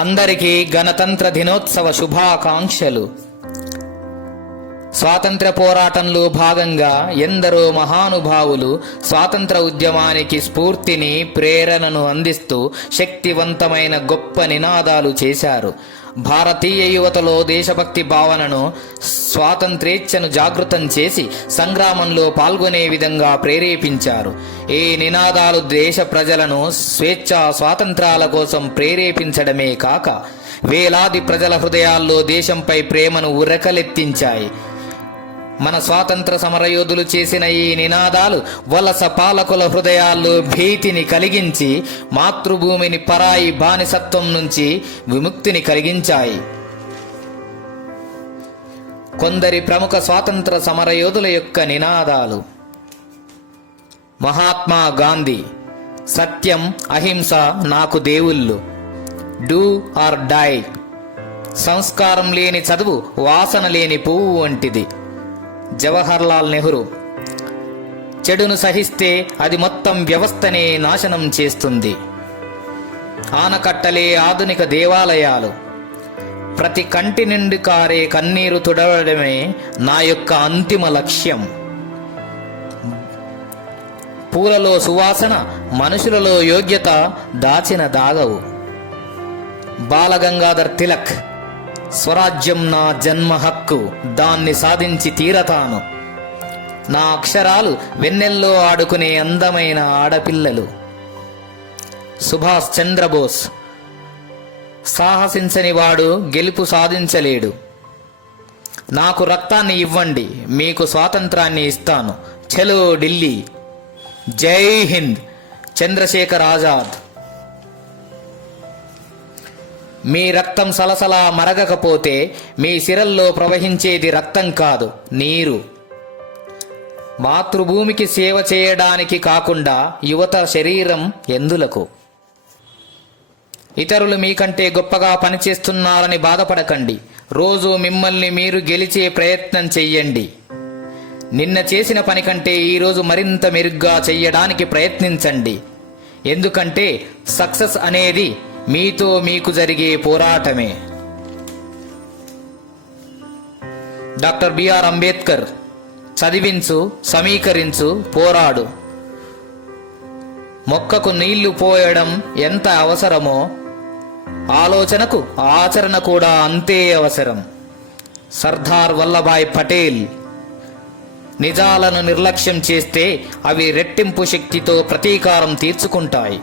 అందరికీ గణతంత్ర దినోత్సవ శుభాకాంక్షలు. స్వాతంత్ర్య పోరాటంలో భాగంగా ఎందరో మహానుభావులు స్వాతంత్ర ఉద్యమానికి స్ఫూర్తిని, ప్రేరణను అందిస్తూ శక్తివంతమైన గొప్ప నినాదాలు చేశారు. భారతీయ యువతలో దేశభక్తి భావనను, స్వాతంత్ర్యేచ్ఛను జాగృతం చేసి సంగ్రామంలో పాల్గొనే విధంగా ప్రేరేపించారు. ఈ నినాదాలు దేశ ప్రజలను స్వేచ్ఛా స్వాతంత్రాల కోసం ప్రేరేపించడమే కాక వేలాది ప్రజల హృదయాల్లో దేశంపై ప్రేమను ఉరకలెత్తించాయి. మన స్వాతంత్ర సమరయోధులు చేసిన ఈ నినాదాలు వలస పాలకుల హృదయాల్లో భీతిని కలిగించి మాతృభూమిని పరాయి బానిసత్వం నుంచి విముక్తిని కలిగించాయి. కొందరి ప్రముఖ స్వాతంత్ర సమరయోధుల యొక్క నినాదాలు: మహాత్మా గాంధీ, సత్యం అహింస నాకు దేవుళ్ళు, డూ ఆర్ డై, సంస్కారం లేని చదువు వాసన లేని పువ్వు వంటిది. జవహర్లాల్ నెహ్రూ, చెడును సహిస్తే అది మొత్తం వ్యవస్థనే నాశనం చేస్తుంది. ఆనకట్టలే ఆధునిక దేవాలయాలు, ప్రతి కంటి నుండి కారే కన్నీరు తుడవడమే నా యొక్క అంతిమ లక్ష్యం. పూలలో సువాసన, మనుషులలో యోగ్యత దాచిన దాగవు. బాలగంగాధర్ తిలక్, స్వరాజ్యం నా జన్మ హక్కు, దాన్ని సాధించి తీరతాను. నా అక్షరాలు వెన్నెల్లో ఆడుకునే అందమైన ఆడపిల్లలు. సుభాష్ చంద్రబోస్, సాహసించని వాడు గెలుపు సాధించలేడు. నాకు రక్తాన్ని ఇవ్వండి, మీకు స్వాతంత్రాన్ని ఇస్తాను. చలో ఢిల్లీ. జై హింద్. చంద్రశేఖర్ ఆజాద్. మీ రక్తం సలసలా మరగకపోతే మీ సిరల్లో ప్రవహించేది రక్తం కాదు, నీరు. మాతృభూమికి సేవ చేయడానికి కాకుండా యువత శరీరం ఎందులకు? ఇతరులు మీకంటే గొప్పగా పనిచేస్తున్నారని బాధపడకండి. రోజు మిమ్మల్ని మీరు గెలిచే ప్రయత్నం చెయ్యండి. నిన్న చేసిన పని కంటే ఈరోజు మరింత మెరుగ్గా చెయ్యడానికి ప్రయత్నించండి. ఎందుకంటే సక్సెస్ అనేది మీతో మీకు జరిగే పోరాటమే. డాక్టర్ బిఆర్ అంబేద్కర్, చదివించు, సమీకరించు, పోరాడు. మొక్కకు నీళ్లు పోయడం ఎంత అవసరమో ఆలోచనకు ఆచరణ కూడా అంతే అవసరం. సర్దార్ వల్లభాయ్ పటేల్, నిజాలను నిర్లక్ష్యం చేస్తే అవి రెట్టింపు శక్తితో ప్రతీకారం తీర్చుకుంటాయి.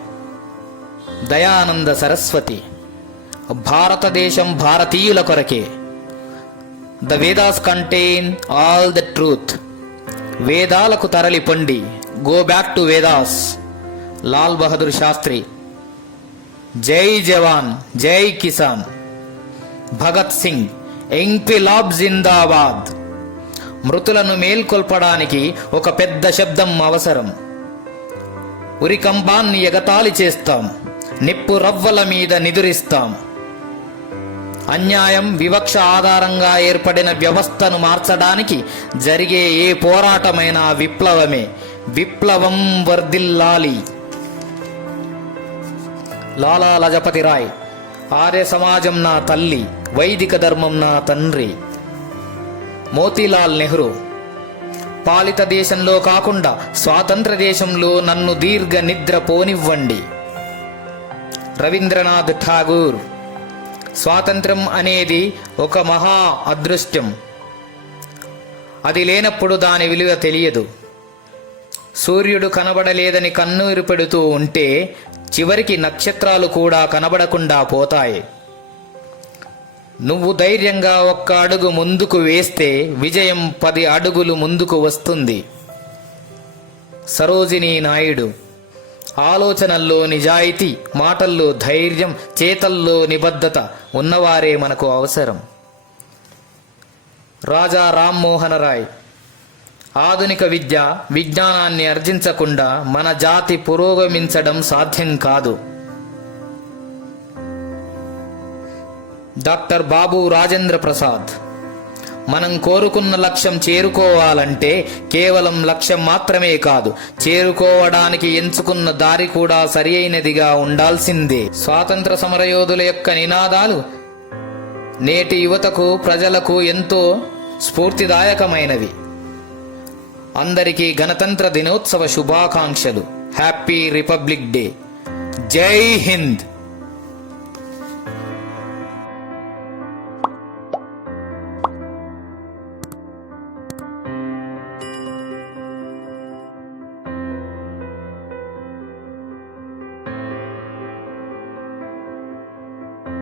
దయానంద సరస్వతి, భారతదేశం భారతీయుల కొరకే. The Vedas contain all the truth, వేదాలకు తరలి పొండి, go back to Vedas. Lal Bahadur Shastri. జై జవాన్ జై కిసాన్. భగత్ సింగ్, ఇంక్విలాబ్ జిందాబాద్. మృతులను మేల్కొల్పడానికి ఒక పెద్ద శబ్దం అవసరం. ఉరికంబాన్ని ఎగతాళి చేస్తాం, నిప్పు రవ్వల మీద నిదురిస్తాం. అన్యాయం, వివక్ష ఆధారంగా ఏర్పడిన వ్యవస్థను మార్చడానికి జరిగే ఏ పోరాటమైనా విప్లవమే. విప్లవం వర్ధిల్లాలి. లాలా లజపతి రాయ్, ఆర్య సమాజం నా తల్లి, వైదిక ధర్మం నా తండ్రి. మోతీలాల్ నెహ్రూ, పాలిత దేశంలో కాకుండా స్వాతంత్ర దేశంలో నన్ను దీర్ఘ నిద్ర పోనివ్వండి. రవీంద్రనాథ్ ఠాగూర్, స్వాతంత్రం అనేది ఒక మహా అదృష్టం. అది లేనప్పుడు దాని విలువ తెలియదు. సూర్యుడు కనబడలేదని కన్నీరు పెడుతూ ఉంటే చివరికి నక్షత్రాలు కూడా కనబడకుండా పోతాయి. నువ్వు ధైర్యంగా ఒక్క అడుగు ముందుకు వేస్తే విజయం 10 అడుగులు ముందుకు వస్తుంది. సరోజినీ నాయుడు, ఆలోచనల్లో నిజాయితీ, మాటల్లో ధైర్యం, చేతల్లో నిబద్ధత ఉన్నవారే మనకు అవసరం. రాజా రామ్మోహన్ రాయ్, ఆధునిక విద్య, విజ్ఞానాన్ని ఆర్జించకుండా మన జాతి పురోగమించడం సాధ్యం కాదు. డాక్టర్ బాబు రాజేంద్ర ప్రసాద్, మనం కోరుకున్న లక్ష్యం చేరుకోవాలంటే కేవలం లక్ష్యం మాత్రమే కాదు, చేరుకోవడానికి ఎంచుకున్న దారి కూడా సరి అయినదిగా ఉండాల్సిందే. స్వాతంత్ర సమరయోధుల యొక్క నినాదాలు నేటి యువతకు, ప్రజలకు ఎంతో స్ఫూర్తిదాయకమైనవి. అందరికీ గణతంత్ర దినోత్సవ శుభాకాంక్షలు. Happy republic day. జై హింద్.